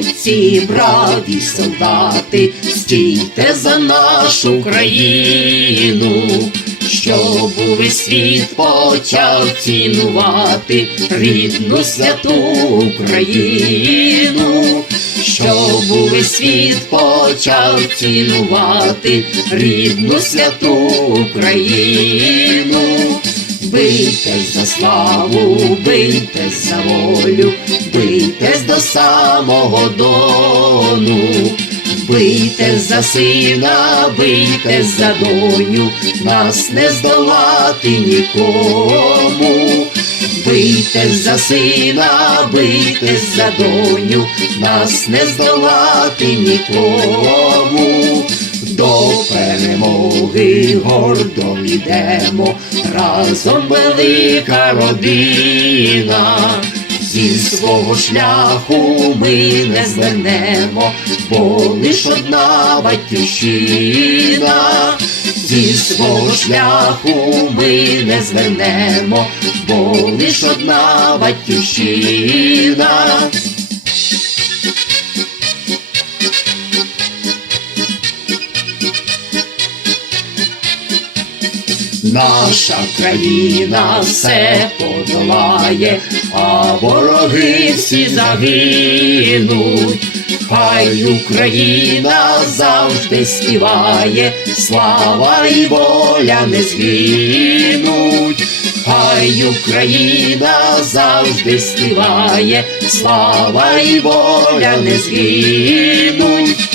всі браві солдати, стійте за нашу країну, щоб увесь світ почав цінувати рідну святу Україну, щоб увесь світ почав цінувати рідну святу Україну. Бийтесь за славу, бийтесь за волю, бийтесь до самого дону, бийтесь за сина, бийтесь за доню, нас не здолати нікому. Бийтесь за сина, бийтесь за доню, нас не здолати нікому. Перемоги гордо йдемо, разом велика родина. Зі свого шляху ми не звернемо, бо лиш одна батьківщина. Зі свого шляху ми не звернемо, бо лиш одна батьківщина. Наша країна все подолає, а вороги всі загинуть. Хай Україна завжди співає, слава і воля не згинуть. Хай Україна завжди співає, слава і воля не згинуть.